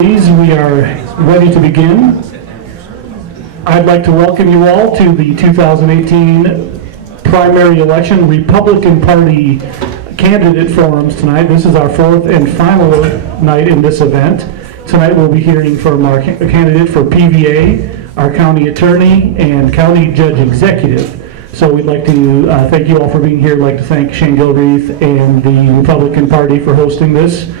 We are ready to begin. I'd like to welcome you all to the 2018 primary election Republican Party candidate forums tonight. This is our fourth and final night in this event. Tonight we'll be hearing from our candidate for PVA, our county attorney, and county judge executive. So we'd like to thank you all for being here. I'd like to thank Shane Gilreath and the Republican Party for hosting this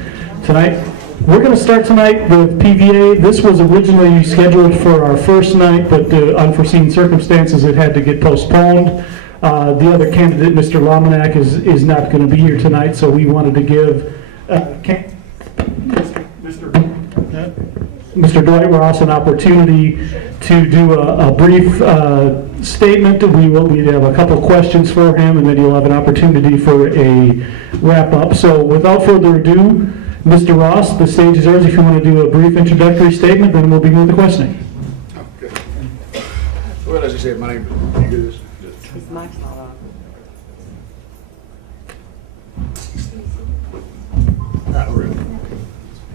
tonight. We're going to start tonight with PVA. This was originally scheduled for our first night, but due to unforeseen circumstances, it had to get postponed. The other candidate, Mr. Lamanak, is not going to be here tonight, so we wanted to give Mr. Dwight Ross an opportunity to do a brief statement. We'd have a couple questions for him, and then you'll have an opportunity for a wrap-up. So without further ado, Mr. Ross, the stage is yours if you want to do a brief introductory statement, then we'll begin with the questioning. Okay. Well, as I said, my name is, you do this? His mic's not on.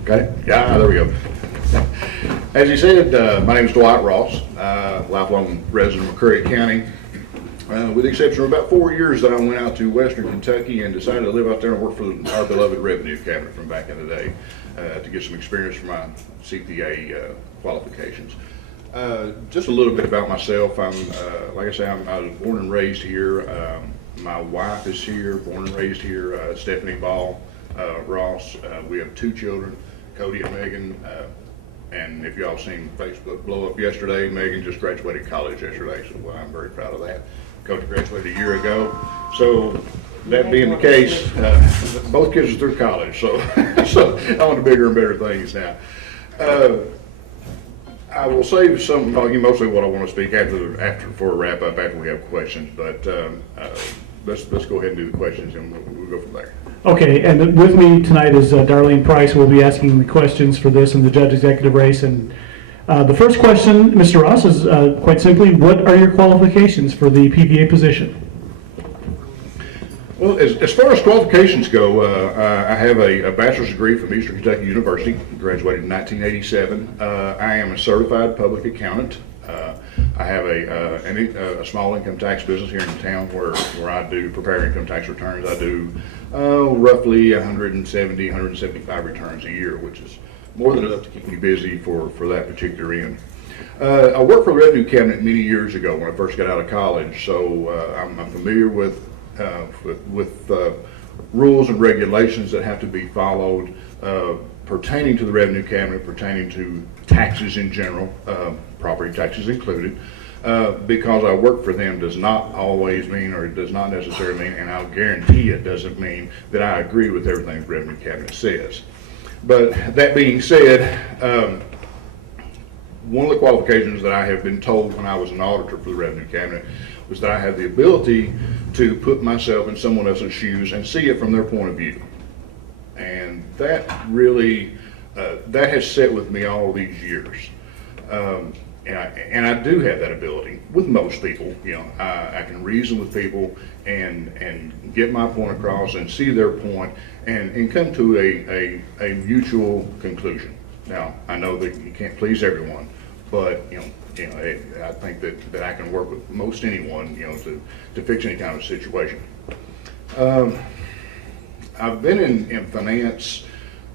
Okay, yeah, there we go. As you said, my name is Dwight Ross, lifelong resident of McCreary County. With the exception of about 4 years that I went out to Western Kentucky and decided to live out there and work for our beloved revenue cabinet from back in the day to get some experience for my CPA qualifications. Just a little bit about myself. Like I say, I was born and raised here. My wife is here, born and raised here, Stephanie Ball Ross. We have 2 children, Cody and Megan. And if y'all seen Facebook blow up yesterday, Megan just graduated college yesterday, so I'm very proud of that. Cody graduated a year ago. So that being the case, both kids are through college, so so on to bigger and better things now. I will save some, mostly what I want to speak after for a wrap up after we have questions, but let's go ahead and do the questions and we'll go from there. Okay, and with me tonight is Darlene Price, who will be asking the questions for this and the judge executive race. And the first question, Mr. Ross, is quite simply, what are your qualifications for the PVA position? Well, as far as qualifications go, I have a bachelor's degree from Eastern Kentucky University, graduated in 1987. I am a certified public accountant. I have a small income tax business here in town where I do prepare income tax returns. I do roughly 170, 175 returns a year, which is more than enough to keep me busy for that particular end. I worked for the Revenue Cabinet many years ago when I first got out of college, so I'm familiar with rules and regulations that have to be followed pertaining to the Revenue Cabinet, pertaining to taxes in general, property taxes included. Because I work for them does not always mean, or it does not necessarily mean, and I'll guarantee it doesn't mean that I agree with everything the Revenue Cabinet says. But that being said, one of the qualifications that I have been told when I was an auditor for the Revenue Cabinet was that I have the ability to put myself in someone else's shoes and see it from their point of view. And that really, that has set with me all these years. And I do have that ability with most people. I can reason with people and get my point across and see their point and come to a mutual conclusion. Now, I know that you can't please everyone, but I think that I can work with most anyone, to fix any kind of situation. I've been in finance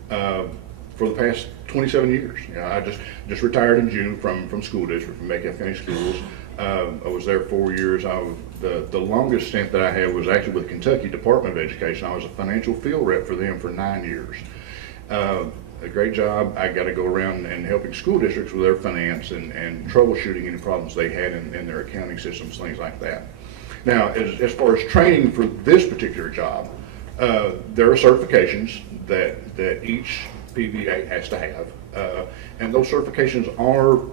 for the past 27 years. I just retired in June from school district, from Metcalfe County Schools. I was there 4 years. The longest stint that I had was actually with Kentucky Department of Education. I was a financial field rep for them for 9 years. A great job. I got to go around and helping school districts with their finance and troubleshooting any problems they had in their accounting systems, things like that. Now, as far as training for this particular job, there are certifications that each PVA has to have, and those certifications are,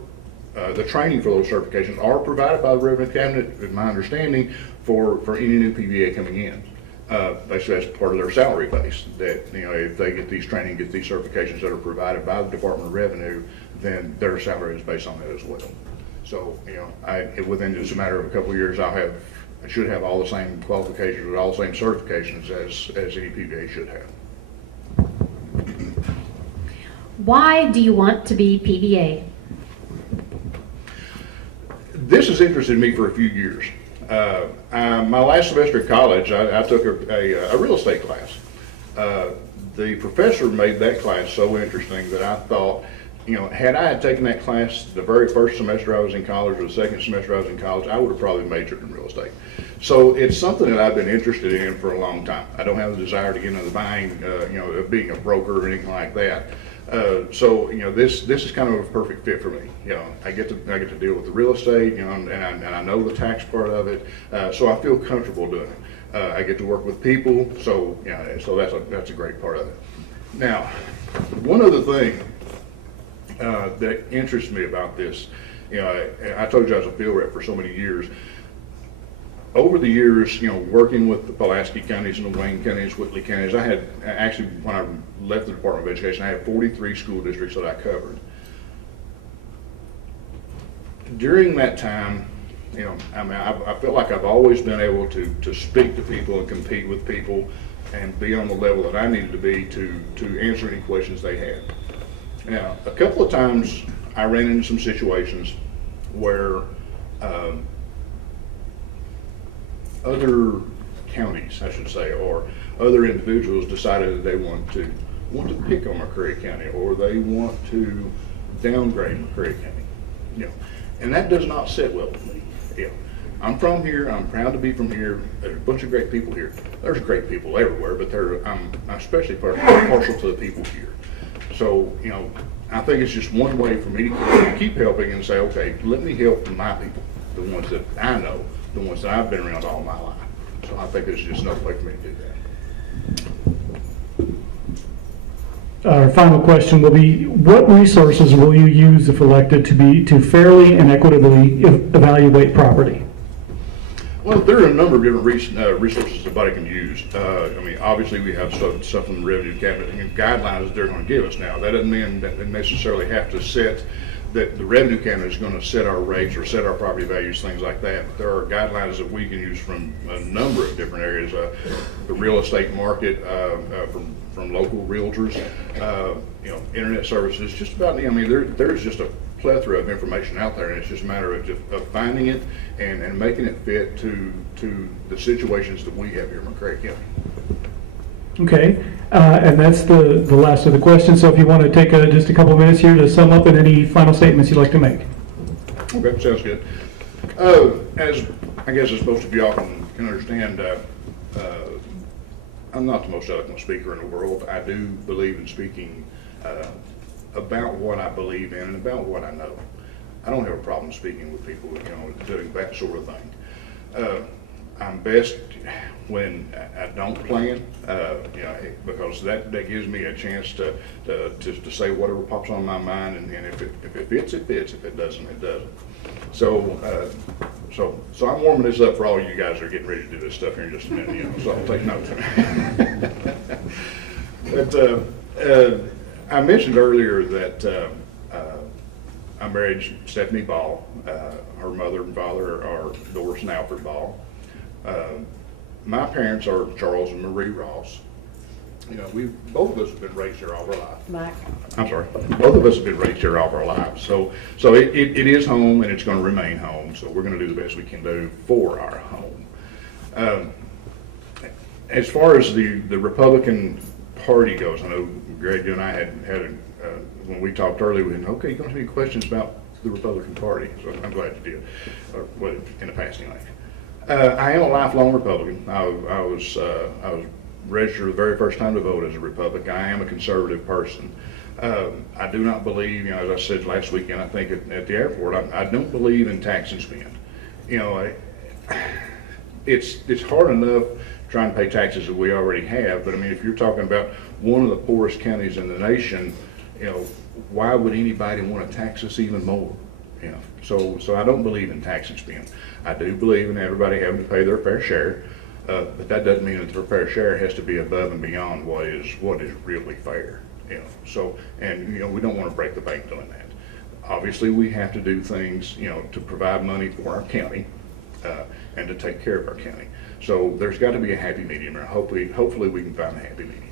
the training for those certifications are provided by the Revenue Cabinet, in my understanding, for any new PVA coming in. Basically, that's part of their salary base, that if they get these training, get these certifications that are provided by the Department of Revenue, then their salary is based on that as well. So, within just a matter of a couple of years, I should have all the same qualifications or all the same certifications as any PVA should have. Why do you want to be PVA? This has interested me for a few years. My last semester of college, I took a real estate class. The professor made that class so interesting that I thought, had I had taken that class the very first semester I was in college or the second semester I was in college, I would have probably majored in real estate. So it's something that I've been interested in for a long time. I don't have the desire to get into the buying, of being a broker or anything like that. So this is kind of a perfect fit for me. I get to deal with the real estate, and I know the tax part of it, so I feel comfortable doing it. I get to work with people, so so that's a great part of it. Now, one other thing that interests me about this, I told you I was a field rep for so many years. Over the years, working with the Pulaski counties and the Wayne counties, Whitley counties, I had actually, when I left the Department of Education, I had 43 school districts that I covered. During that time, I felt like I've always been able to speak to people and compete with people and be on the level that I needed to be to answer any questions they had. Now, a couple of times I ran into some situations where other counties, I should say, or other individuals decided that they want to pick on McCreary County, or they want to downgrade McCreary County. And that does not sit well with me. I'm from here. I'm proud to be from here. There's a bunch of great people here. There's great people everywhere, but I'm especially partial to the people here. So I think it's just one way for me to keep helping and say, okay, let me help my people, the ones that I know, the ones that I've been around all my life. So I think it's just another way for me to do that. Our final question will be, what resources will you use if elected to fairly and equitably evaluate property? Well, there are a number of different resources the body can use. Obviously we have stuff from the revenue cabinet and guidelines that they're going to give us now. That doesn't mean that they necessarily have to set that the revenue cabinet is going to set our rates or set our property values, things like that. But there are guidelines that we can use from a number of different areas. The real estate market, from local realtors, internet services, just about, there's just a plethora of information out there, and it's just a matter of finding it and making it fit to the situations that we have here in McCreary County. Okay, and that's the last of the questions. So if you want to take just a couple of minutes here to sum up and any final statements you'd like to make. Okay, sounds good. As most of y'all can understand, I'm not the most eloquent speaker in the world. I do believe in speaking about what I believe in and about what I know. I don't have a problem speaking with people, doing that sort of thing. I'm best when I don't plan, because that gives me a chance to say whatever pops on my mind, and if it fits, it fits. If it doesn't, it doesn't. So I'm warming this up for all you guys that are getting ready to do this stuff here in just a minute. So I'll take notes. But I mentioned earlier that I married Stephanie Ball. Her mother and father are Doris and Alfred Ball. My parents are Charles and Marie Ross. Both of us have been raised here all our lives. Mike. I'm sorry. Both of us have been raised here all our lives. So it is home, and it's going to remain home. So we're going to do the best we can do for our home. As far as the Republican Party goes, I know Greg, you and I had when we talked earlier, we went, okay, you going to have any questions about the Republican Party? So I'm glad you did, in the past anyway. I am a lifelong Republican. I was registered the very first time to vote as a Republican. I am a conservative person. I do not believe, as I said last weekend, I think at the airport, I don't believe in tax and spend. It's hard enough trying to pay taxes that we already have, but if you're talking about one of the poorest counties in the nation, why would anybody want to tax us even more? So I don't believe in tax and spend. I do believe in everybody having to pay their fair share, but that doesn't mean that their fair share has to be above and beyond what is really fair. So we don't want to break the bank doing that. Obviously, we have to do things to provide money for our county and to take care of our county. So there's got to be a happy medium, and hopefully we can find a happy medium.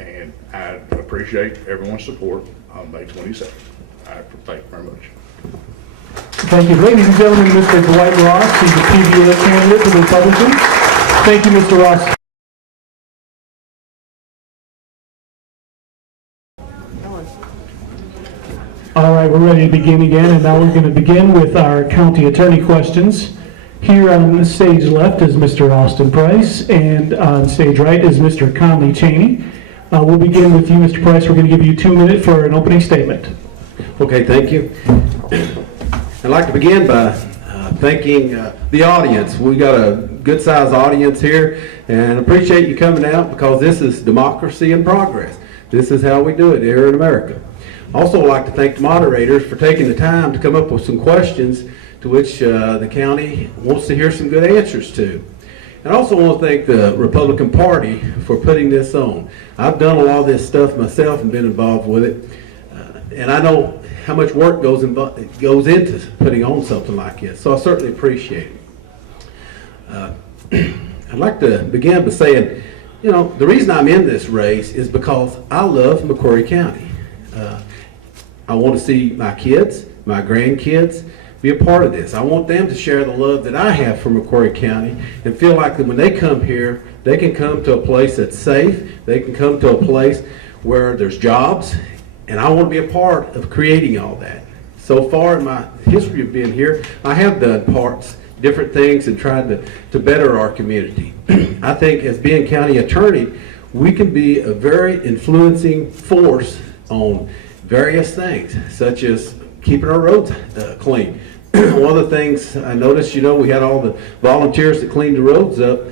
and I appreciate everyone's support on May 22nd. I thank you very much. Thank you. Ladies and gentlemen, Mr. Dwight Ross, he's the PVA candidate for the Republicans. Thank you, Mr. Ross. All right, we're ready to begin again, and now we're going to begin with our county attorney questions. Here on the stage left is Mr. Austin Price, and on stage right is Mr. Conley Cheney. We'll begin with you, Mr. Price. We're going to give you 2 minutes for an opening statement. Okay, thank you. I'd like to begin by thanking the audience. We got a good-sized audience here, and appreciate you coming out because this is democracy in progress. This is how we do it here in America. Also, I'd like to thank the moderators for taking the time to come up with some questions to which the county wants to hear some good answers to. And I also want to thank the Republican Party for putting this on. I've done a lot of this stuff myself and been involved with it, and I know how much work goes into putting on something like this, so I certainly appreciate it. I'd like to begin by saying, you know, the reason I'm in this race is because I love McCreary County. I want to see my kids, my grandkids, be a part of this. I want them to share the love that I have for McCreary County and feel like that when they come here, they can come to a place that's safe, they can come to a place where there's jobs, and I want to be a part of creating all that. So far in my history of being here, I have done different things and tried to better our community. I think as being county attorney, we can be a very influencing force on various things, such as keeping our roads clean. One of the things I noticed, you know, we had all the volunteers that cleaned the roads up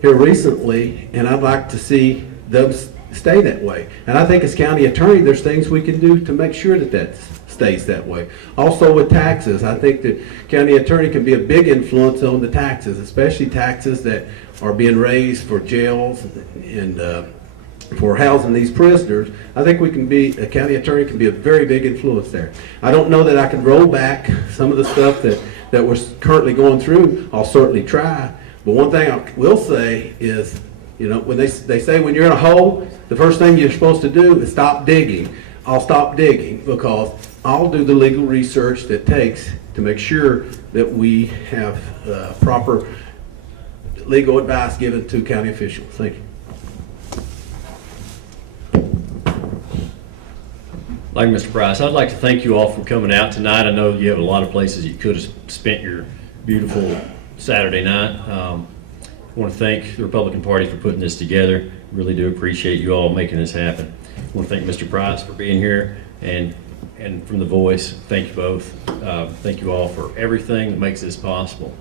here recently, and I'd like to see them stay that way. And I think as county attorney, there's things we can do to make sure that that stays that way. Also with taxes, I think that county attorney can be a big influence on the taxes, especially taxes that are being raised for jails and for housing these prisoners. I think a county attorney can be a very big influence there. I don't know that I can roll back some of the stuff that we're currently going through. I'll certainly try. But one thing I will say is, you know, when they say when you're in a hole, the first thing you're supposed to do is stop digging. I'll stop digging because I'll do the legal research that takes to make sure that we have proper legal advice given to county officials. Thank you. Like Mr. Price, I'd like to thank you all for coming out tonight. I know you have a lot of places you could have spent your beautiful Saturday night. I want to thank the Republican Party for putting this together. Really do appreciate you all making this happen. I want to thank Mr. Price for being here, and from The Voice, thank you both. Thank you all for everything that makes this possible.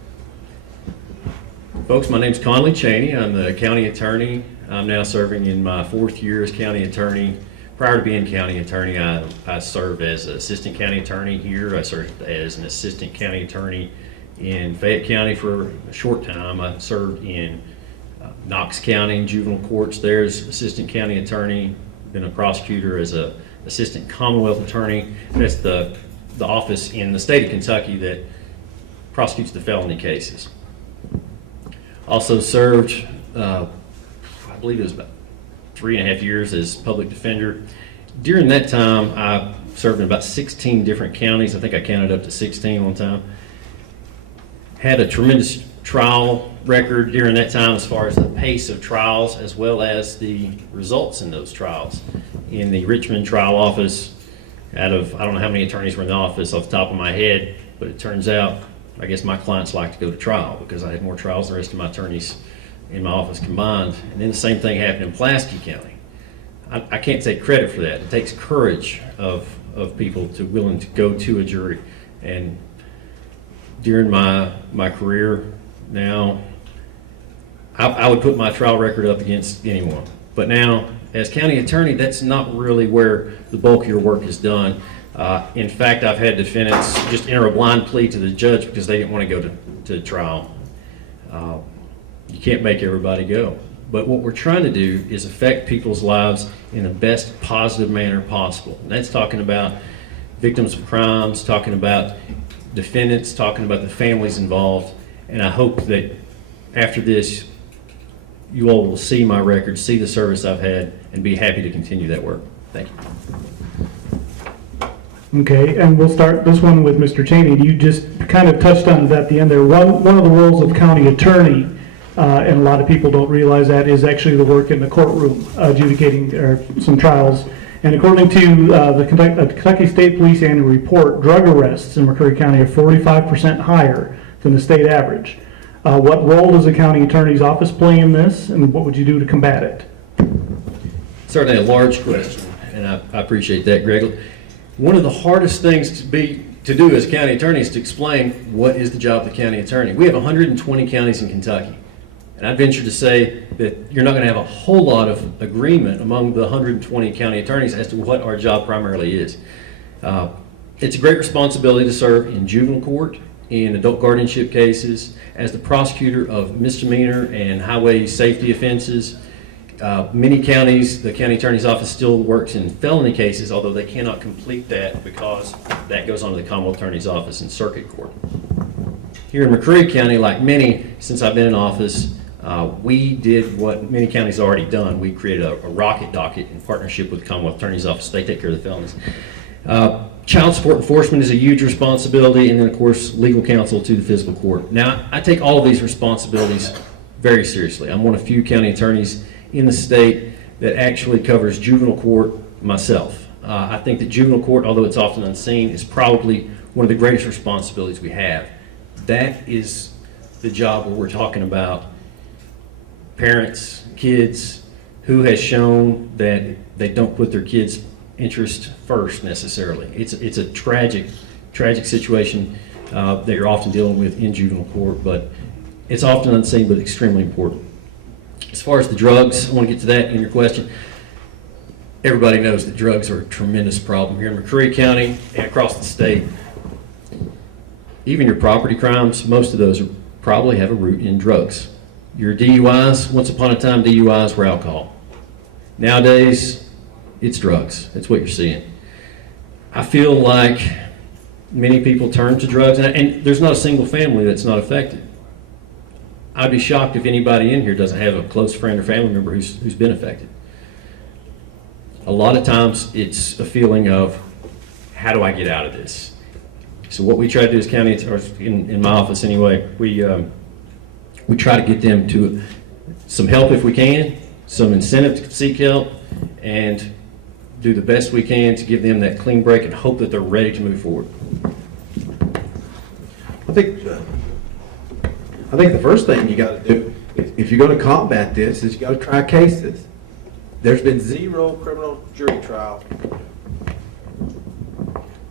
Folks, my name's Conley Cheney. I'm the county attorney. I'm now serving in my 4th year as county attorney. Prior to being county attorney, I served as assistant county attorney here. I served as an assistant county attorney in Fayette County for a short time. I served in Knox County in juvenile courts there as assistant county attorney. Been a prosecutor as a assistant Commonwealth attorney. That's the office in the state of Kentucky that prosecutes the felony cases. Also served, I believe it was about 3.5 years as public defender. During that time, I served in about 16 different counties. I think I counted up to 16 one time. Had a tremendous trial record during that time as far as the pace of trials as well as the results in those trials. In the Richmond trial office, out of, I don't know how many attorneys were in the office off the top of my head, but it turns out, I guess my clients like to go to trial because I had more trials than the rest of my attorneys in my office combined. And then the same thing happened in Pulaski County. I can't take credit for that. It takes courage of people to willing to go to a jury. And during my career now, I would put my trial record up against anyone. But now, as county attorney, that's not really where the bulk of your work is done. In fact, I've had defendants just enter a blind plea to the judge because they didn't want to go to trial. You can't make everybody go. But what we're trying to do is affect people's lives in the best positive manner possible. And that's talking about victims of crimes, talking about defendants, talking about the families involved. And I hope that after this, you all will see my record, see the service I've had, and be happy to continue that work. Thank you. Okay, and we'll start this one with Mr. Cheney. You just kind of touched on it at the end there. One of the roles of county attorney, and a lot of people don't realize that, is actually the work in the courtroom adjudicating some trials. And according to the Kentucky State Police Annual Report, drug arrests in McCreary County are 45% higher than the state average. What role does the county attorney's office play in this, and what would you do to combat it? Certainly a large question, and I appreciate that, Greg. One of the hardest things to do as county attorney is to explain what is the job of the county attorney. We have 120 counties in Kentucky, and I venture to say that you're not going to have a whole lot of agreement among the 120 county attorneys as to what our job primarily is. It's a great responsibility to serve in juvenile court, in adult guardianship cases, as the prosecutor of misdemeanor and highway safety offenses. Many counties, the county attorney's office still works in felony cases, although they cannot complete that because that goes on to the Commonwealth Attorney's Office in circuit court. Here in McCreary County, like many, since I've been in office, we did what many counties have already done. We created a rocket docket in partnership with the Commonwealth Attorney's Office. They take care of the felonies. Child support enforcement is a huge responsibility, and then of course legal counsel to the physical court. Now, I take all of these responsibilities very seriously. I'm one of few county attorneys in the state that actually covers juvenile court myself. I think that juvenile court, although it's often unseen, is probably one of the greatest responsibilities we have. That is the job where we're talking about parents, kids, who has shown that they don't put their kids' interest first necessarily. It's a tragic situation that you're often dealing with in juvenile court, but it's often unseen but extremely important. As far as the drugs, I want to get to that in your question. Everybody knows that drugs are a tremendous problem here in McCreary County and across the state. Even your property crimes, most of those probably have a root in drugs. Your DUIs, once upon a time DUIs were alcohol. Nowadays, it's drugs. That's what you're seeing. I feel like many people turn to drugs, and there's not a single family that's not affected. I'd be shocked if anybody in here doesn't have a close friend or family member who's been affected. A lot of times it's a feeling of, how do I get out of this? So what we try to do as county, or in my office anyway, we try to get them to some help if we can, some incentive to seek help, and do the best we can to give them that clean break and hope that they're ready to move forward. I think the first thing you got to do, if you're going to combat this, is you got to try cases. There's been 0 criminal jury trials.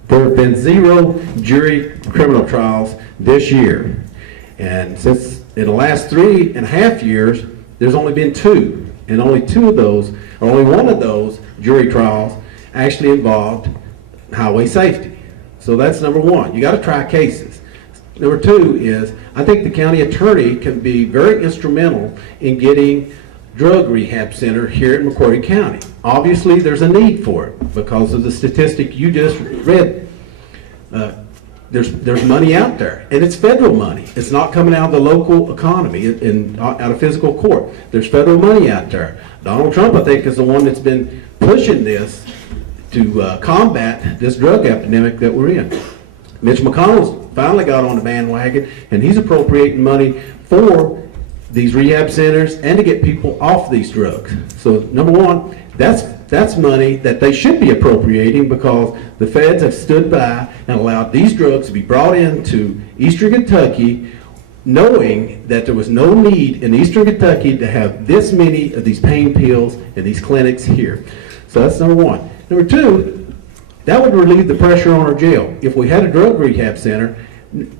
There have been 0 jury criminal trials this year. And since in the last 3.5 years, there's only been 2. And only 2 of those, or only 1 of those jury trials actually involved highway safety. So that's number 1. You got to try cases. Number 2 is, I think the county attorney can be very instrumental in getting drug rehab center here in McCreary County. Obviously, there's a need for it because of the statistic you just read. There's money out there, and it's federal money. It's not coming out of the local economy out of physical court. There's federal money out there. Donald Trump, I think, is the one that's been pushing this to combat this drug epidemic that we're in. Mitch McConnell's finally got on the bandwagon, and he's appropriating money for these rehab centers and to get people off these drugs. So number 1, that's money that they should be appropriating because the feds have stood by and allowed these drugs to be brought into Eastern Kentucky, knowing that there was no need in Eastern Kentucky to have this many of these pain pills and these clinics here. So that's number 1. Number 2, that would relieve the pressure on our jail. If we had a drug rehab center,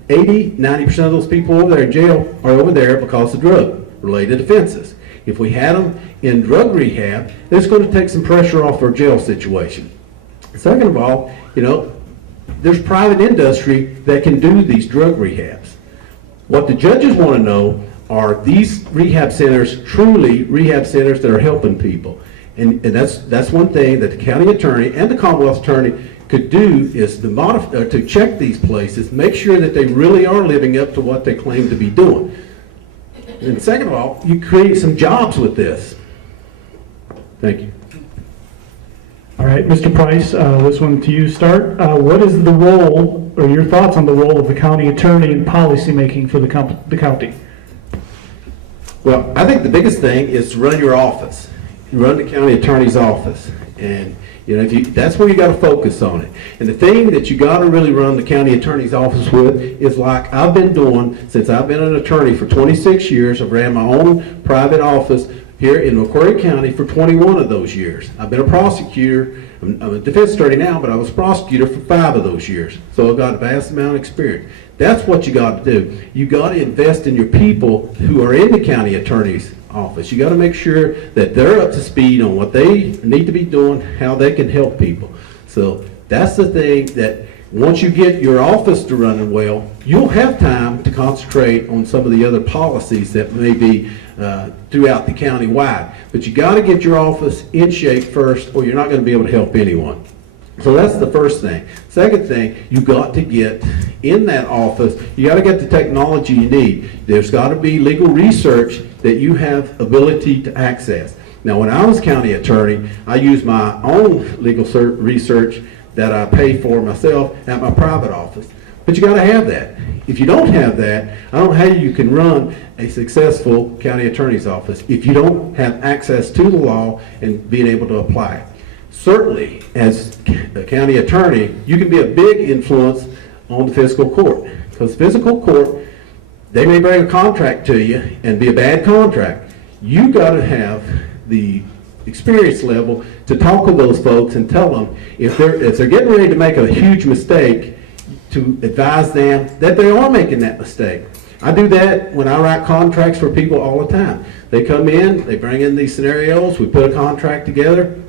80-90% of those people over there in jail are over there because of drug-related offenses. If we had them in drug rehab, it's going to take some pressure off our jail situation. Second of all, there's private industry that can do these drug rehabs. What the judges want to know are these rehab centers truly rehab centers that are helping people. And that's one thing that the county attorney and the Commonwealth attorney could do is to check these places, make sure that they really are living up to what they claim to be doing. And second of all, you create some jobs with this. Thank you. All right, Mr. Price, this one to you start. What is the role, or your thoughts on the role of the county attorney in policymaking for the county? Well, I think the biggest thing is to run your office, run the county attorney's office. And, you know, that's where you got to focus on it. And the thing that you got to really run the county attorney's office with is like I've been doing since I've been an attorney for 26 years. I've ran my own private office here in McCreary County for 21 of those years. I've been a prosecutor. I'm a defense attorney now, but I was a prosecutor for 5 of those years. So I've got a vast amount of experience. That's what you got to do. You got to invest in your people who are in the county attorney's office. You got to make sure that they're up to speed on what they need to be doing, how they can help people. So that's the thing, that once you get your office to running well, you'll have time to concentrate on some of the other policies that may be throughout the county wide. But you got to get your office in shape first, or you're not going to be able to help anyone. So that's the first thing. Second thing, you got to get in that office, you got to get the technology you need. There's got to be legal research that you have ability to access. Now, when I was county attorney, I used my own legal research that I pay for myself at my private office. But you got to have that. If you don't have that, I don't know how you can run a successful county attorney's office if you don't have access to the law and being able to apply it. Certainly, as a county attorney, you can be a big influence on the fiscal court. Because fiscal court, they may bring a contract to you and be a bad contract. You got to have the experience level to talk with those folks and tell them if they're getting ready to make a huge mistake, to advise them that they are making that mistake. I do that when I write contracts for people all the time. They come in, they bring in these scenarios, we put a contract together.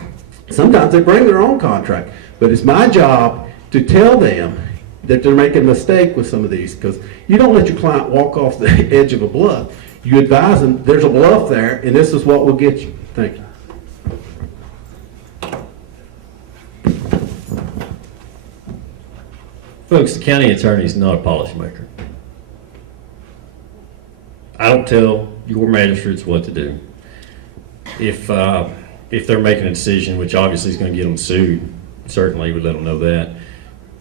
Sometimes they bring their own contract, but it's my job to tell them that they're making a mistake with some of these, because you don't let your client walk off the edge of a bluff. You advise them, there's a bluff there, and this is what will get you. Thank you. Folks, the county attorney is not a policymaker. I don't tell your magistrates what to do. If they're making a decision, which obviously is going to get them sued, certainly we let them know that.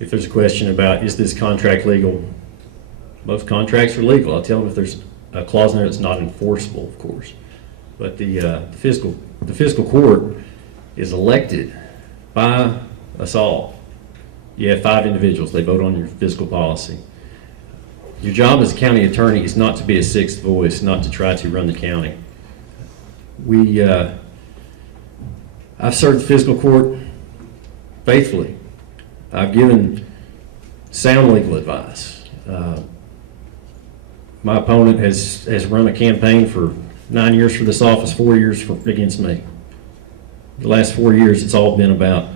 If there's a question about, is this contract legal? Most contracts are legal. I'll tell them if there's a clause in there that's not enforceable, of course. But the fiscal court is elected by us all. You have 5 individuals. They vote on your fiscal policy. Your job as a county attorney is not to be a 6th voice, not to try to run the county. I've served the fiscal court faithfully. I've given sound legal advice. My opponent has run a campaign for 9 years for this office, 4 years against me. The last 4 years, it's all been about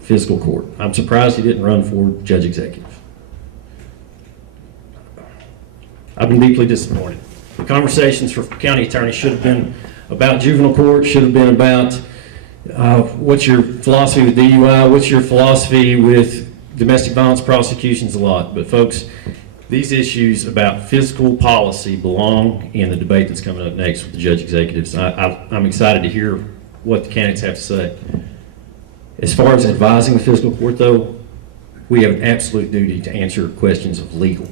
fiscal court. I'm surprised he didn't run for judge executive. I've been deeply disappointed. The conversations for county attorneys should have been about juvenile court, should have been about what's your philosophy with DUI, what's your philosophy with domestic violence prosecutions, a lot. But folks, these issues about fiscal policy belong in the debate that's coming up next with the judge executives. I'm excited to hear what the candidates have to say. As far as advising the fiscal court, though, we have an absolute duty to answer questions of legal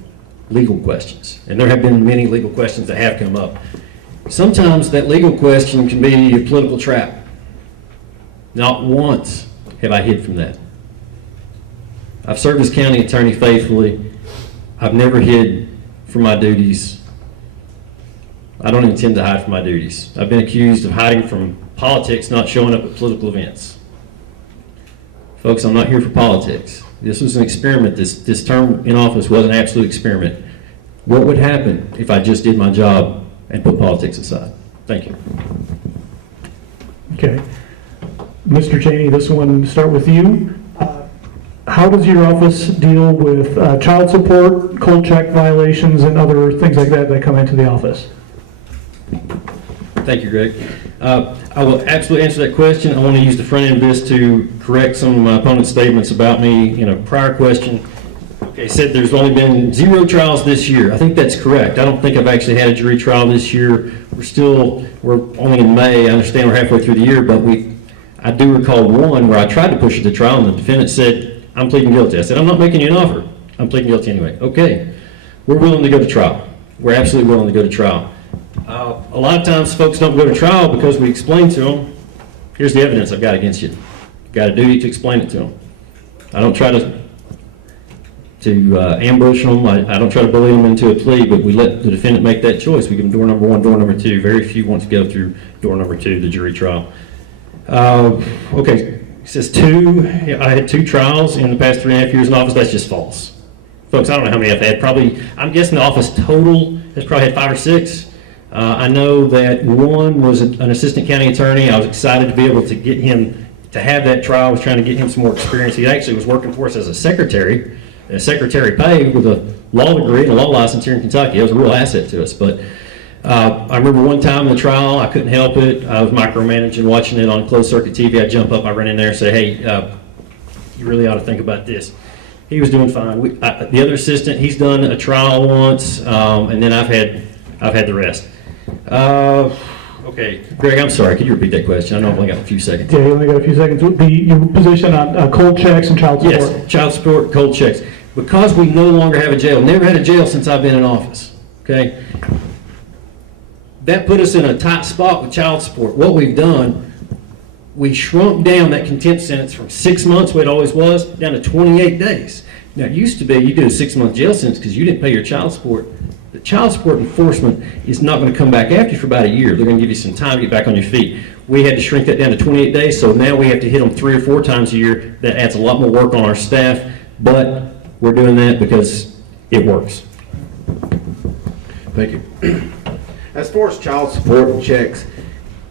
questions. And there have been many legal questions that have come up. Sometimes that legal question can be a political trap. Not once have I hid from that. I've served as county attorney faithfully. I've never hid from my duties. I don't intend to hide from my duties. I've been accused of hiding from politics, not showing up at political events. Folks, I'm not here for politics. This was an experiment. This term in office was an absolute experiment. What would happen if I just did my job and put politics aside? Thank you. Okay. Mr. Cheney, this one start with you. How does your office deal with child support, cold check violations, and other things like that that come into the office? Thank you, Greg. I will absolutely answer that question. I want to use the front end of this to correct some of my opponent's statements about me in a prior question. Okay, said there's only been 0 trials this year. I think that's correct. I don't think I've actually had a jury trial this year. We're only in May. I understand we're halfway through the year, but I do recall one where I tried to push it to trial and the defendant said, I'm pleading guilty. I said, I'm not making you an offer. I'm pleading guilty anyway. Okay, we're willing to go to trial. We're absolutely willing to go to trial. A lot of times folks don't go to trial because we explain to them, here's the evidence I've got against you. You've got a duty to explain it to them. I don't try to ambush them. I don't try to bully them into a plea, but we let the defendant make that choice. We give them door number 1, door number 2. Very few want to go through door number 2, the jury trial. Okay, it says 2. I had 2 trials in the past 3.5 years in office. That's just false. Folks, I don't know how many I've had. Probably, I'm guessing the office total has probably had 5 or 6. I know that one was an assistant county attorney. I was excited to be able to get him to have that trial. I was trying to get him some more experience. He actually was working for us as a secretary pay with a law degree and a law license here in Kentucky. It was a real asset to us. But I remember one time in the trial, I couldn't help it. I was micromanaging, watching it on closed circuit TV. I jump up, I run in there and say, hey, you really ought to think about this. He was doing fine. The other assistant, he's done a trial once, and then I've had the rest. Okay, Greg, I'm sorry. Could you repeat that question? I know I've only got a few seconds. Yeah, you only got a few seconds. Your position on cold checks and child support? Yes, child support, cold checks. Because we no longer have a jail, never had a jail since I've been in office, okay? That put us in a tight spot with child support. What we've done, we shrunk down that contempt sentence from 6 months, where it always was, down to 28 days. Now, it used to be you get a 6-month jail sentence because you didn't pay your child support. The child support enforcement is not going to come back after you for about a year. They're going to give you some time to get back on your feet. We had to shrink that down to 28 days, so now we have to hit them 3 or 4 times a year. That adds a lot more work on our staff, but we're doing that because it works. Thank you. As far as child support and checks,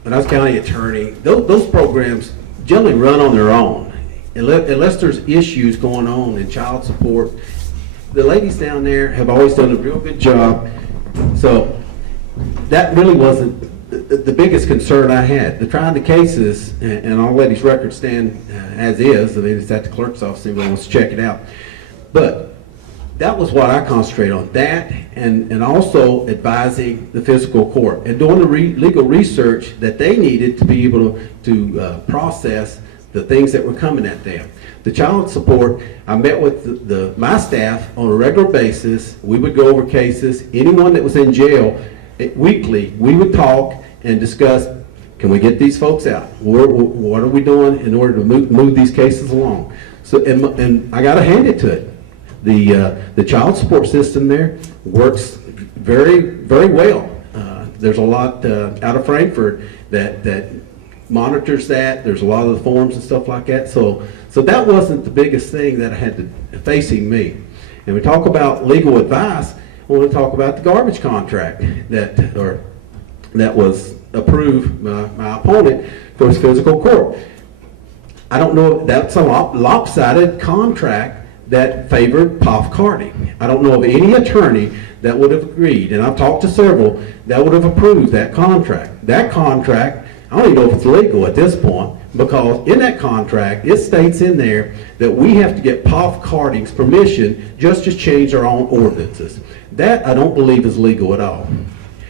when I was county attorney, those programs generally run on their own. Unless there's issues going on in child support, the ladies down there have always done a real good job. So that really wasn't the biggest concern I had. The trying the cases, and all ladies' records stand as is. I mean, it's at the clerk's office, anybody wants to check it out. But that was what I concentrated on, that and also advising the fiscal court and doing the legal research that they needed to be able to process the things that were coming at them. The child support, I met with my staff on a regular basis. We would go over cases. Anyone that was in jail, weekly, we would talk and discuss, can we get these folks out? What are we doing in order to move these cases along? So, and I got to hand it to it. The child support system there works very, very well. There's a lot out of Frankfurt that monitors that. There's a lot of the forms and stuff like that. So that wasn't the biggest thing that I had facing me. And we talk about legal advice. I want to talk about the garbage contract that was approved by my opponent for his physical court. I don't know if that's a lopsided contract that favored POF carding. I don't know of any attorney that would have agreed, and I've talked to several, that would have approved that contract. That contract, I don't even know if it's legal at this point, because in that contract, it states in there that we have to get POF carding's permission just to change our own ordinances. That I don't believe is legal at all.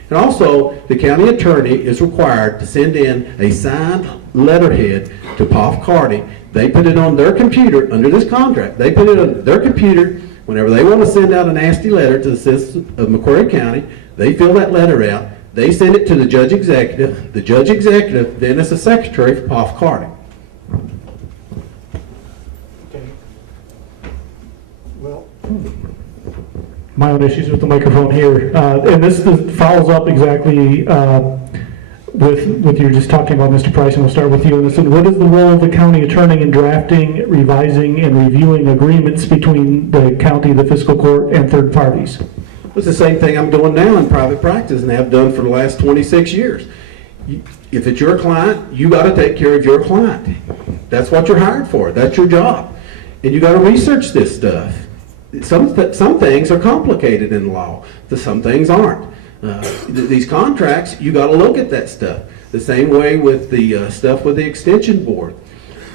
And also, the county attorney is required to send in a signed letterhead to POF carding. They put it on their computer under this contract. They put it on their computer whenever they want to send out a nasty letter to the citizens of McCreary County. They fill that letter out. They send it to the judge executive. The judge executive then is the secretary for POF carding. Okay. Well, my own issues with the microphone here, and this follows up exactly with you just talking about, Mr. Price, and we'll start with you on this. And what is the role of the county attorney in drafting, revising, and reviewing agreements between the county, the fiscal court, and third parties? It's the same thing I'm doing now in private practice and have done for the last 26 years. If it's your client, you got to take care of your client. That's what you're hired for. That's your job. And you got to research this stuff. Some things are complicated in law. Some things aren't. These contracts, you got to look at that stuff. The same way with the stuff with the extension board.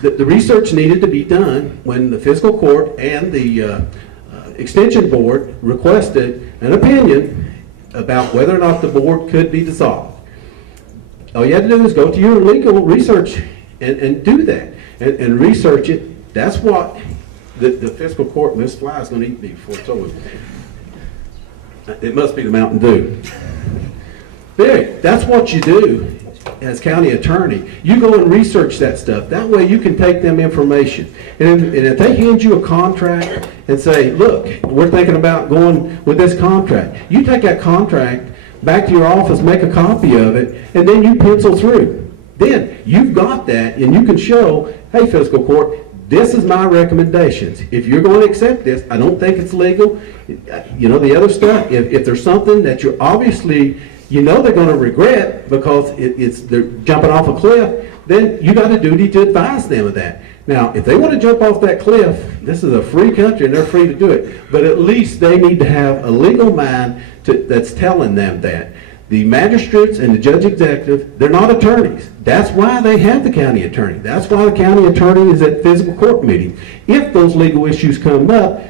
The research needed to be done when the fiscal court and the Extension Board requested an opinion about whether or not the board could be dissolved. All you had to do is go to your legal research and do that, and research it. That's what the fiscal court, Miss Fly is gonna eat me before it's over. It must be the Mountain Dew. Big, that's what you do as county attorney. You go and research that stuff. That way you can take them information. And if they hand you a contract and say, look, we're thinking about going with this contract, you take that contract back to your office, make a copy of it, and then you pencil through. Then you've got that and you can show, hey, fiscal court, this is my recommendations. If you're going to accept this, I don't think it's legal. You know, the other stuff, if there's something that you're obviously, you know they're going to regret because they're jumping off a cliff, then you got a duty to advise them of that. Now, if they want to jump off that cliff, this is a free country and they're free to do it. But at least they need to have a legal mind that's telling them that. The magistrates and the judge executive, they're not attorneys. That's why they have the county attorney. That's why the county attorney is at physical court meetings. If those legal issues come up,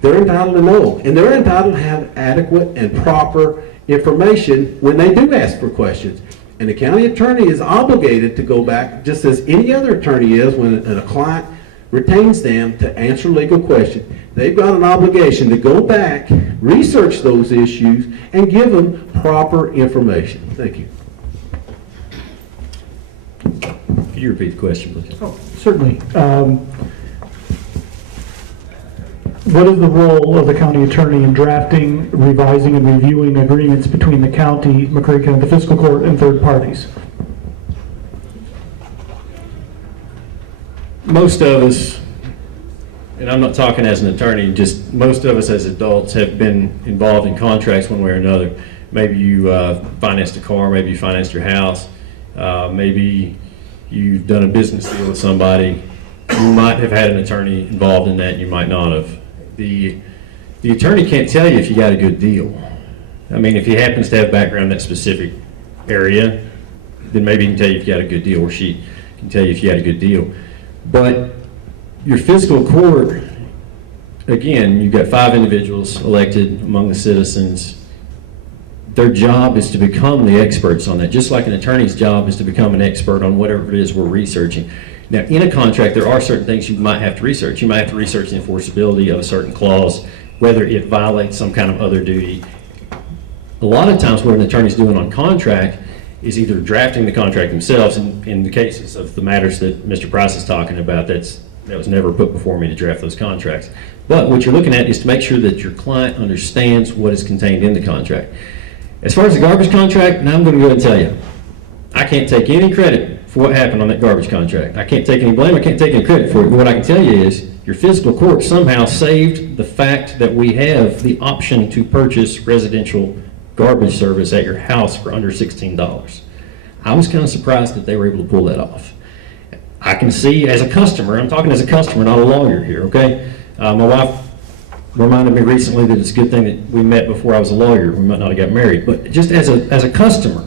they're entitled to know. And they're entitled to have adequate and proper information when they do ask for questions. And the county attorney is obligated to go back, just as any other attorney is when a client retains them to answer legal questions. They've got an obligation to go back, research those issues, and give them proper information. Thank you. Could you repeat the question, please? Oh, certainly. What is the role of the county attorney in drafting, revising, and reviewing agreements between the county, McCreary County, the fiscal court, and third parties? Most of us, and I'm not talking as an attorney, just most of us as adults have been involved in contracts one way or another. Maybe you financed a car, maybe you financed your house, maybe you've done a business deal with somebody. You might have had an attorney involved in that, you might not have. The attorney can't tell you if you got a good deal. I mean, if he happens to have background in that specific area, then maybe he can tell you if you got a good deal, or she can tell you if you had a good deal. But your fiscal court, again, you've got 5 individuals elected among the citizens. Their job is to become the experts on that, just like an attorney's job is to become an expert on whatever it is we're researching. Now, in a contract, there are certain things you might have to research. You might have to research the enforceability of a certain clause, whether it violates some kind of other duty. A lot of times what an attorney's doing on contract is either drafting the contract themselves. In the cases of the matters that Mr. Price is talking about, that was never put before me to draft those contracts. But what you're looking at is to make sure that your client understands what is contained in the contract. As far as the garbage contract, now I'm going to go ahead and tell you, I can't take any credit for what happened on that garbage contract. I can't take any blame, I can't take any credit for it. But what I can tell you is your fiscal court somehow saved the fact that we have the option to purchase residential garbage service at your house for under $16. I was kind of surprised that they were able to pull that off. I can see as a customer, I'm talking as a customer, not a lawyer here, okay? My wife reminded me recently that it's a good thing that we met before I was a lawyer. We might not have got married, but just as a customer,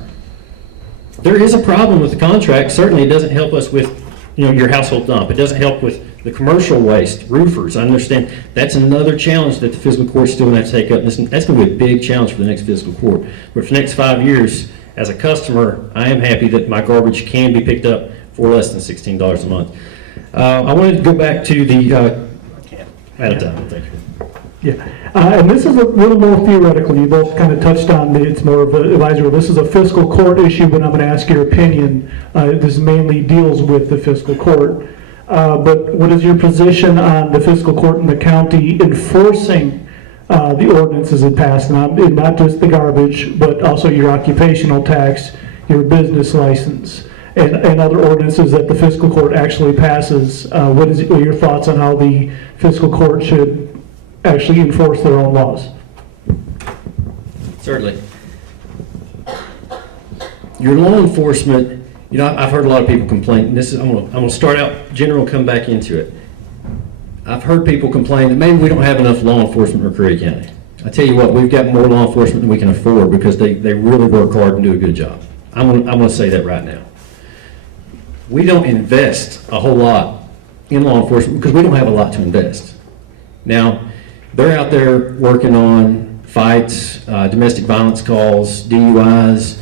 there is a problem with the contract. Certainly it doesn't help us with, your household dump. It doesn't help with the commercial waste, roofers. I understand that's another challenge that the fiscal court's still going to have to take up. That's going to be a big challenge for the next fiscal court. But for the next 5 years, as a customer, I am happy that my garbage can be picked up for less than $16 a month. I wanted to go back to the, out of time, thank you. Yeah, and this is a little more theoretical. You both kind of touched on it. It's more of an advisory. This is a fiscal court issue, but I'm going to ask your opinion. This mainly deals with the fiscal court. But what is your position on the fiscal court in the county enforcing the ordinances it passed, not just the garbage, but also your occupational tax, your business license, and other ordinances that the fiscal court actually passes? What are your thoughts on how the fiscal court should actually enforce their own laws? Certainly. Your law enforcement, I've heard a lot of people complain. I'm going to start out general, come back into it. I've heard people complain that maybe we don't have enough law enforcement in McCreary County. I tell you what, we've got more law enforcement than we can afford because they really work hard and do a good job. I'm going to say that right now. We don't invest a whole lot in law enforcement because we don't have a lot to invest. Now, They're out there working on fights, domestic violence calls, DUIs,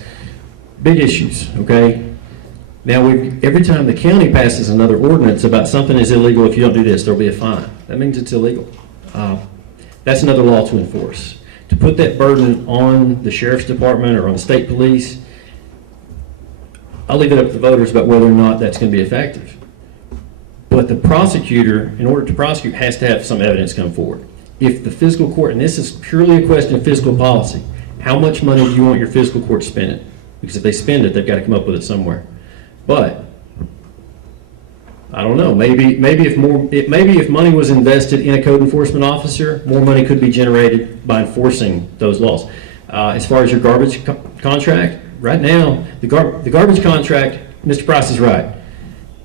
big issues, okay? Now, every time the county passes another ordinance about something is illegal, if you don't do this, there'll be a fine. That means it's illegal. That's another law to enforce. To put that burden on the sheriff's department or on the state police, I'll leave it up to the voters about whether or not that's going to be effective. But the prosecutor, in order to prosecute, has to have some evidence come forward. If the fiscal court, and this is purely a question of fiscal policy, how much money do you want your fiscal court spending? Because if they spend it, they've got to come up with it somewhere. But I don't know. Maybe if money was invested in a code enforcement officer, more money could be generated by enforcing those laws. As far as your garbage contract, right now the garbage contract, Mr. Price is right.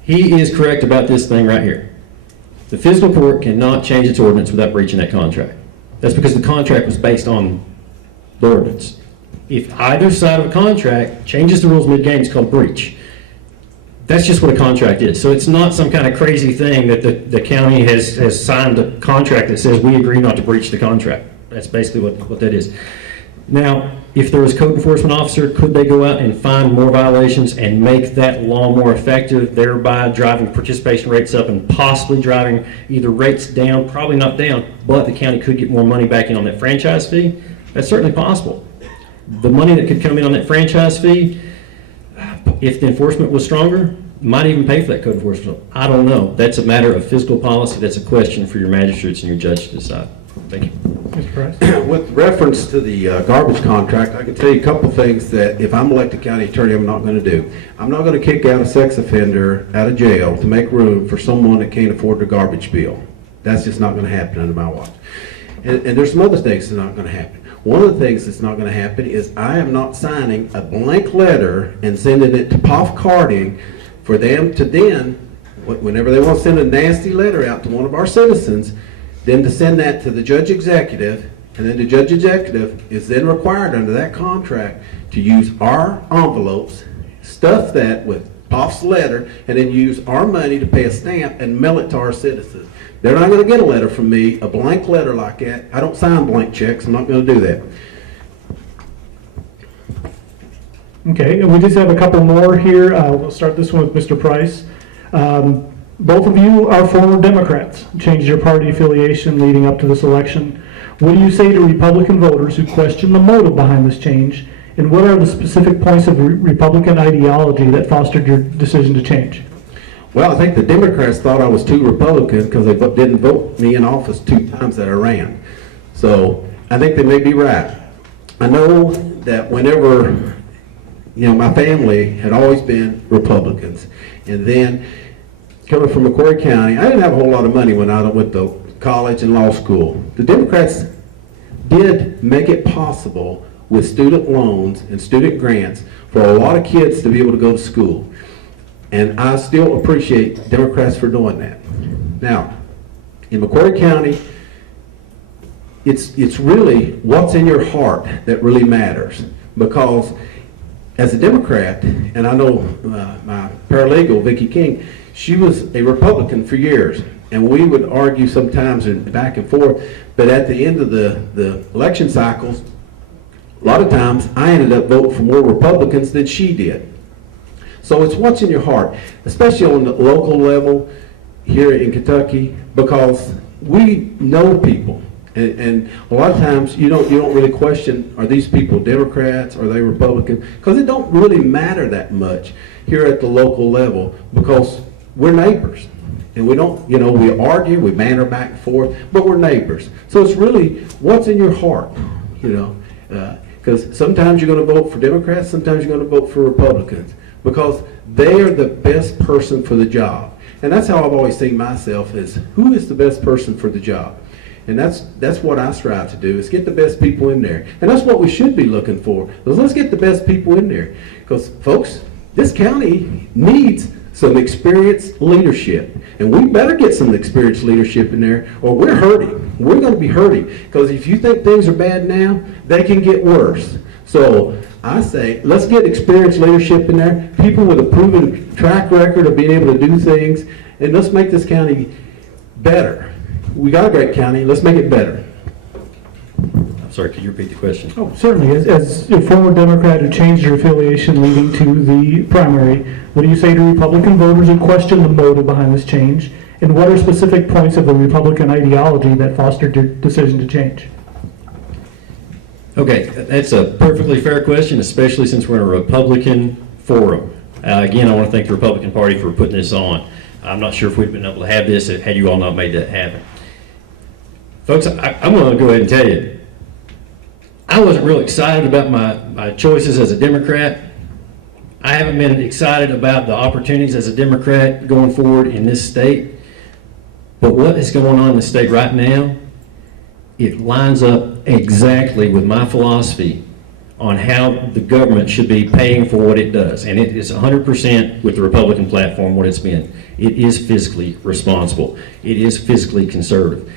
He is correct about this thing right here. The fiscal court cannot change its ordinance without breaching that contract. That's because the contract was based on the ordinance. If either side of a contract changes the rules mid-game, it's called breach. That's just what a contract is. So it's not some kind of crazy thing that the county has signed a contract that says we agree not to breach the contract. That's basically what that is. Now, if there was a code enforcement officer, could they go out and find more violations and make that law more effective, thereby driving participation rates up and possibly driving either rates down, probably not down, but the county could get more money back in on that franchise fee? That's certainly possible. The money that could come in on that franchise fee, if the enforcement was stronger, might even pay for that code enforcement. I don't know. That's a matter of fiscal policy. That's a question for your magistrates and your judge to decide. Thank you. Mr. Price? With reference to the garbage contract, I can tell you a couple things that if I'm elected county attorney, I'm not going to do. I'm not going to kick out a sex offender out of jail to make room for someone that can't afford their garbage bill. That's just not going to happen under my watch. And there's some other things that are not going to happen. One of the things that's not going to happen is I am not signing a blank letter and sending it to POF Carding for them to then, whenever they want to send a nasty letter out to one of our citizens, then to send that to the judge executive, and then the judge executive is then required under that contract to use our envelopes, stuff that with POF's letter, and then use our money to pay a stamp and mail it to our citizens. They're not going to get a letter from me, a blank letter like that. I don't sign blank checks. I'm not going to do that. Okay, and we just have a couple more here. We'll start this one with Mr. Price. Both of you are former Democrats, changed your party affiliation leading up to this election. What do you say to Republican voters who question the motive behind this change, and what are the specific points of Republican ideology that fostered your decision to change? Well, I think the Democrats thought I was too Republican because they didn't vote me in office 2 times that I ran. So I think they may be right. I know that whenever, my family had always been Republicans. And then coming from McCreary County, I didn't have a whole lot of money when I went to college and law school. The Democrats did make it possible with student loans and student grants for a lot of kids to be able to go to school. And I still appreciate Democrats for doing that. Now, in McCreary County, it's really what's in your heart that really matters. Because as a Democrat, and I know my paralegal, Vicki King, she was a Republican for years. And we would argue sometimes and back and forth, but at the end of the election cycles, a lot of times I ended up voting for more Republicans than she did. So it's what's in your heart, especially on the local level here in Kentucky, because we know people. And a lot of times you don't really question, are these people Democrats, are they Republican? Because it don't really matter that much here at the local level, because we're neighbors. And we don't, we argue, we banter back and forth, but we're neighbors. So it's really what's in your heart, because sometimes you're going to vote for Democrats, sometimes you're going to vote for Republicans, because they are the best person for the job. And that's how I've always seen myself, is who is the best person for the job? And that's what I strive to do, is get the best people in there. And that's what we should be looking for, is let's get the best people in there. Because, folks, this county needs some experienced leadership. And we better get some experienced leadership in there, or we're hurting. We're going to be hurting. Because if you think things are bad now, they can get worse. So I say, let's get experienced leadership in there, people with a proven track record of being able to do things, and let's make this county better. We got a great county, let's make it better. sorry, could you repeat the question? Oh, certainly. As a former Democrat who changed your affiliation leading to the primary, what do you say to Republican voters who question the motive behind this change? And what are specific points of the Republican ideology that fostered your decision to change? Okay, that's a perfectly fair question, especially since we're in a Republican forum. Again, I want to thank the Republican Party for putting this on. I'm not sure if we'd been able to have this had you all not made that happen. Folks, I'm going to go ahead and tell you, I wasn't real excited about my choices as a Democrat. I haven't been excited about the opportunities as a Democrat going forward in this state. But what is going on in the state right now, it lines up exactly with my philosophy on how the government should be paying for what it does. And it is 100% with the Republican platform what it's been. It is fiscally responsible. It is fiscally conservative.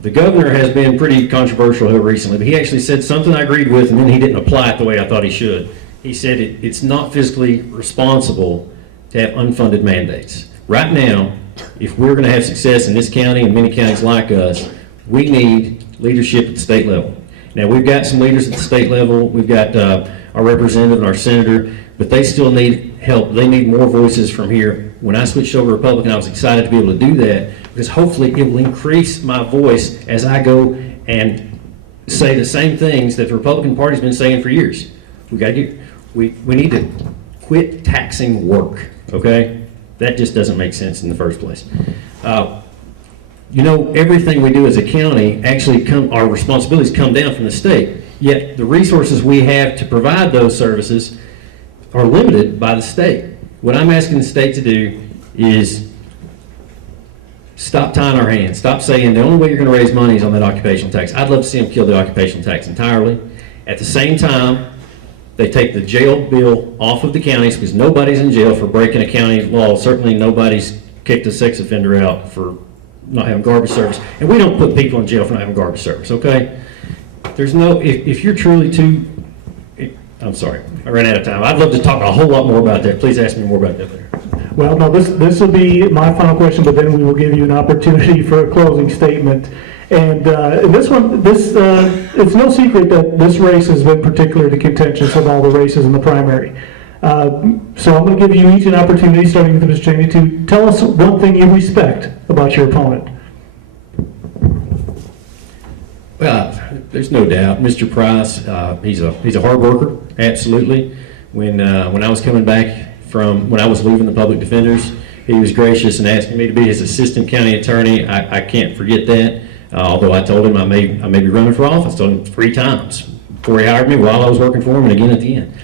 The governor has been pretty controversial here recently, but he actually said something I agreed with, and then he didn't apply it the way I thought he should. He said it's not fiscally responsible to have unfunded mandates. Right now, if we're going to have success in this county and many counties like us, we need leadership at the state level. Now, we've got some leaders at the state level. We've got our representative and our senator, but they still need help. They need more voices from here. When I switched over to Republican, I was excited to be able to do that because hopefully it will increase my voice as I go and say the same things that the Republican Party's been saying for years. We need to quit taxing work, okay? That just doesn't make sense in the first place. You know, everything we do as a county, actually our responsibilities come down from the state, yet the resources we have to provide those services are limited by the state. What I'm asking the state to do is stop tying our hands, stop saying the only way you're going to raise money is on that occupational tax. I'd love to see them kill the occupational tax entirely. At the same time, they take the jail bill off of the counties because nobody's in jail for breaking a county law. Certainly nobody's kicked a sex offender out for not having garbage service. And we don't put people in jail for not having garbage service, okay? There's no, if you're truly too, I'm sorry, I ran out of time. I'd love to talk a whole lot more about that. Please ask me more about that later. Well, no, this will be my final question, but then we will give you an opportunity for a closing statement. And this one, it's no secret that this race has been particularly contentious of all the races in the primary. So I'm going to give you each an opportunity, starting with Ms. Cheney, to tell us one thing you respect about your opponent. Well, there's no doubt, Mr. Price, he's a hard worker, absolutely. When I was coming back when I was leaving the public defenders, he was gracious in asking me to be his assistant county attorney. I can't forget that. Although I told him I may be running for office, told him 3 times before he hired me, while I was working for him, and again at the end.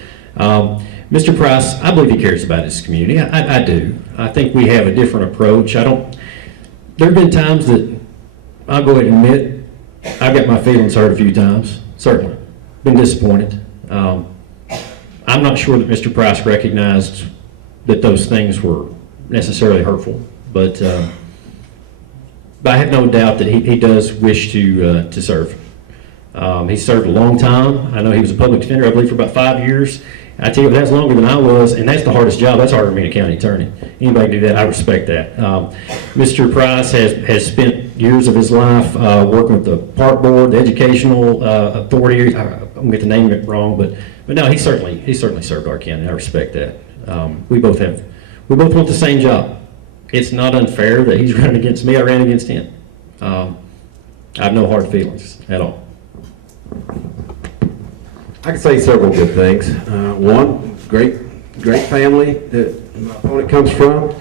Mr. Price, I believe he cares about his community. I do. I think we have a different approach. There have been times that I'll go ahead and admit I've got my feelings hurt a few times. Certainly, been disappointed. I'm not sure that Mr. Price recognized that those things were necessarily hurtful, but I have no doubt that he does wish to serve. He served a long time. I know he was a public defender, I believe, for about 5 years. I tell you, that's longer than I was, and that's the hardest job. That's harder than being a county attorney. Anybody can do that, I respect that. Mr. Price has spent years of his life working with the park board, the educational authority. I'm going to get the name of it wrong, but no, he certainly served our county. I respect that. We both want the same job. It's not unfair that he's running against me. I ran against him. I have no hard feelings at all. I can say several good things. One, great family that my opponent comes from.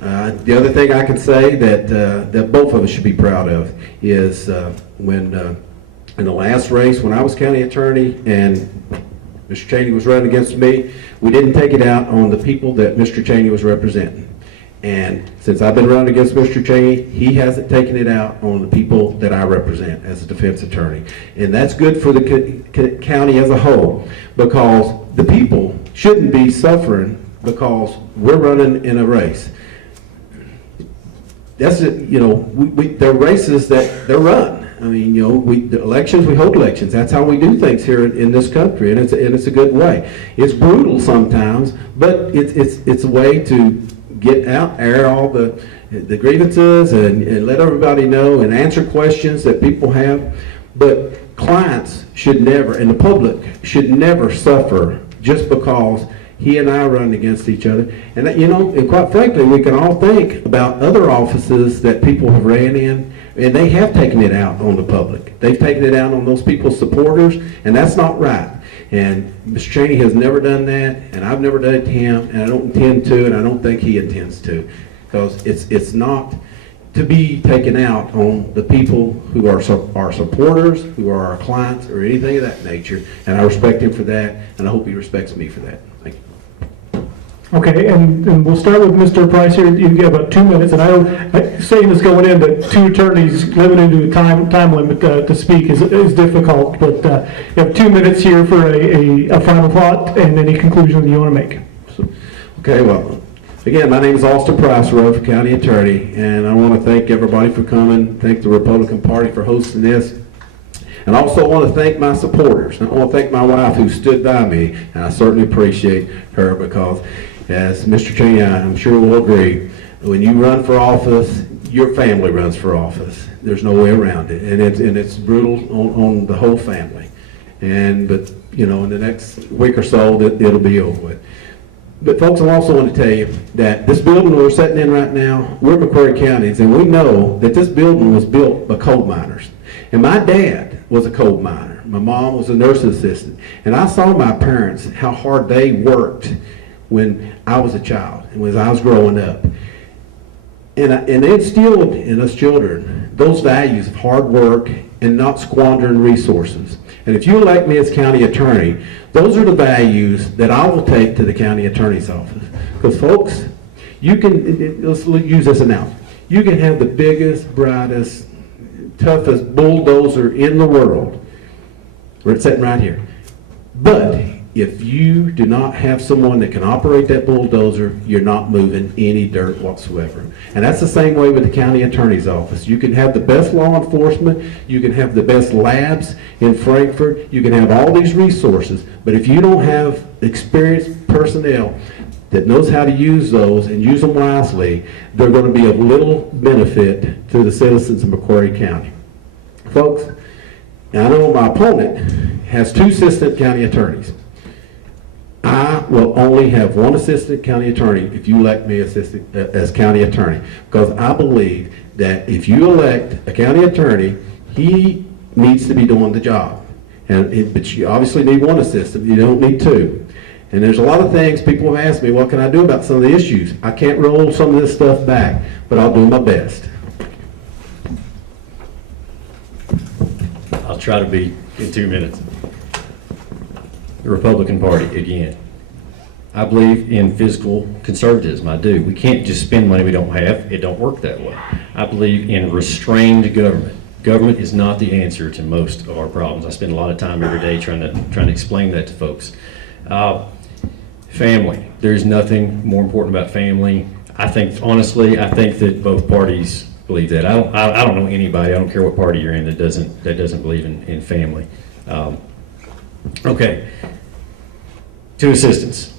The other thing I can say that both of us should be proud of is when in the last race, when I was county attorney and Mr. Cheney was running against me, we didn't take it out on the people that Mr. Cheney was representing. And since I've been running against Mr. Cheney, he hasn't taken it out on the people that I represent as a defense attorney. And that's good for the county as a whole, because the people shouldn't be suffering because we're running in a race. That's it, there are races that they're run. I mean, the elections, we hold elections. That's how we do things here in this country, and it's a good way. It's brutal sometimes, but it's a way to get out, air all the grievances and let everybody know and answer questions that people have. But clients should never, and the public should never suffer just because he and I run against each other. And that, and quite frankly, we can all think about other offices that people have ran in, and they have taken it out on the public. They've taken it out on those people's supporters, and that's not right. And Mr. Cheney has never done that, and I've never done it to him, and I don't intend to, and I don't think he intends to, because it's not to be taken out on the people who are our supporters, who are our clients, or anything of that nature. And I respect him for that, and I hope he respects me for that. Thank you. Okay, and we'll start with Mr. Price here. You get about 2 minutes, and saying this going in, that two attorneys limited to a time limit to speak is difficult, but you have 2 minutes here for a final thought and any conclusion that you want to make. So, okay, well, again, my name is Austin Price, Rutherford County Attorney, and I want to thank everybody for coming, thank the Republican Party for hosting this, and I also want to thank my supporters. I want to thank my wife who stood by me, and I certainly appreciate her because, as Mr. Cheney, I'm sure will agree, when you run for office, your family runs for office. There's no way around it, and it's brutal on the whole family. But in the next week or so, it'll be over with. But folks, I also want to tell you that this building we're sitting in right now, we're McCreary Counties, and we know that this building was built by coal miners. And my dad was a coal miner. My mom was a nurse assistant. And I saw my parents, how hard they worked when I was a child and when I was growing up. And they instilled in us children those values of hard work and not squandering resources. And if you elect me as county attorney, those are the values that I will take to the county attorney's office. Because folks, let's use this analogy. You can have the biggest, brightest, toughest bulldozer in the world. We're sitting right here. But if you do not have someone that can operate that bulldozer, you're not moving any dirt whatsoever. And that's the same way with the county attorney's office. You can have the best law enforcement, you can have the best labs in Frankfurt, you can have all these resources, but if you don't have experienced personnel that knows how to use those and use them wisely, they're going to be of little benefit to the citizens of McCreary County. Folks, I know my opponent has 2 assistant county attorneys. I will only have 1 assistant county attorney if you elect me as county attorney, because I believe that if you elect a county attorney, he needs to be doing the job. But you obviously need 1 assistant, you don't need 2. And there's a lot of things people have asked me, what can I do about some of the issues? I can't roll some of this stuff back, but I'll do my best. I'll try to be in 2 minutes. The Republican Party, again. I believe in fiscal conservatism, I do. We can't just spend money we don't have. It don't work that way. I believe in restrained government. Government is not the answer to most of our problems. I spend a lot of time every day trying to explain that to folks. Family. There's nothing more important about family. Honestly, I think that both parties believe that. I don't know anybody, I don't care what party you're in, that doesn't believe in family. Okay, 2 assistants.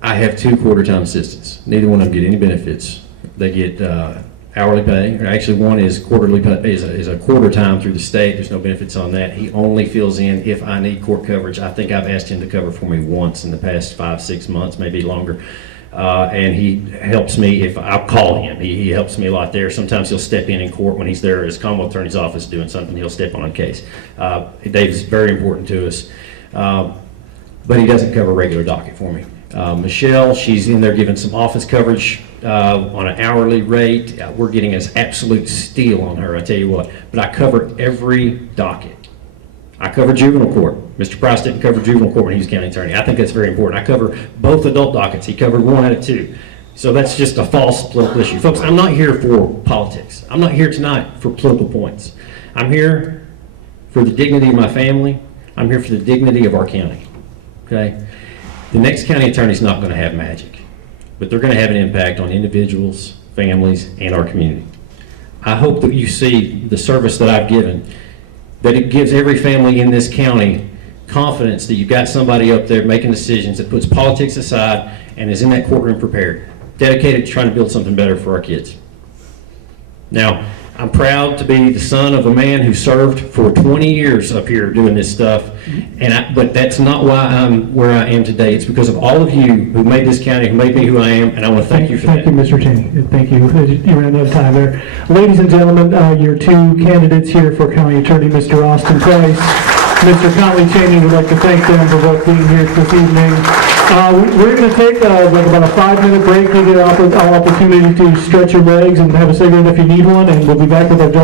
I have 2 quarter-time assistants. Neither one of them get any benefits. They get hourly pay, or actually one is quarterly pay, is a quarter time through the state. There's no benefits on that. He only fills in if I need court coverage. I think I've asked him to cover for me once in the past 5-6 months, maybe longer. And he helps me if I'll call him. He helps me a lot there. Sometimes he'll step in court when he's there at his Commonwealth Attorney's office doing something. He'll step on a case. Dave's very important to us, but he doesn't cover regular docket for me. Michelle, she's in there giving some office coverage on an hourly rate. We're getting an absolute steal on her, I tell you what. But I cover every docket. I cover juvenile court. Mr. Price didn't cover juvenile court when he was county attorney. I think that's very important. I cover both adult dockets. He covered 1 out of 2. So that's just a false political issue. Folks, I'm not here for politics. I'm not here tonight for political points. I'm here for the dignity of my family. I'm here for the dignity of our county. Okay? The next county attorney is not going to have magic, but they're going to have an impact on individuals, families, and our community. I hope that you see the service that I've given, that it gives every family in this county confidence that you've got somebody up there making decisions that puts politics aside and is in that courtroom prepared, dedicated to trying to build something better for our kids. Now, I'm proud to be the son of a man who served for 20 years up here doing this stuff, but that's not why I'm where I am today. It's because of all of you who made this county, who made me who I am, and I want to thank you for that. Thank you, Mr. Cheney. Thank you. You ran out of time there. Ladies and gentlemen, your two candidates here for County Attorney, Mr. Austin Price, Mr. Conley Cheney, would like to thank them for both being here this evening. We're going to take like about a 5-minute break, give you an opportunity to stretch your legs and have a cigarette if you need one, and we'll be back with our